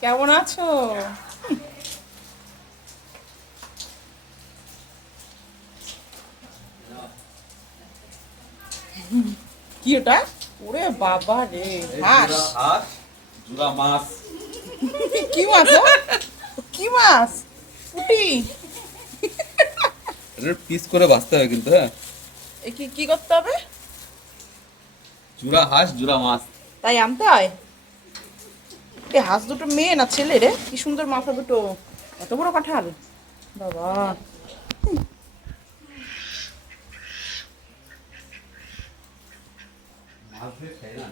কেমন আছো? কি ওটা? ওরে বাবা রে, হাঁস। জুরা মাছ। কি মাছ? কি মাছ? পুঁটি। এটা পিস করে ভাজতে হবে কিন্তু, হ্যাঁ। কি কি করতে হবে? জুরা হাঁস, জুরা মাছ। তাই আনতে হয়? এই হাঁস দুটো মেয়ে না ছেলে রে? কি সুন্দর মাথা দুটো, এত বড় কাঁঠাল, বাবা। মাছ দিয়ে খাই না।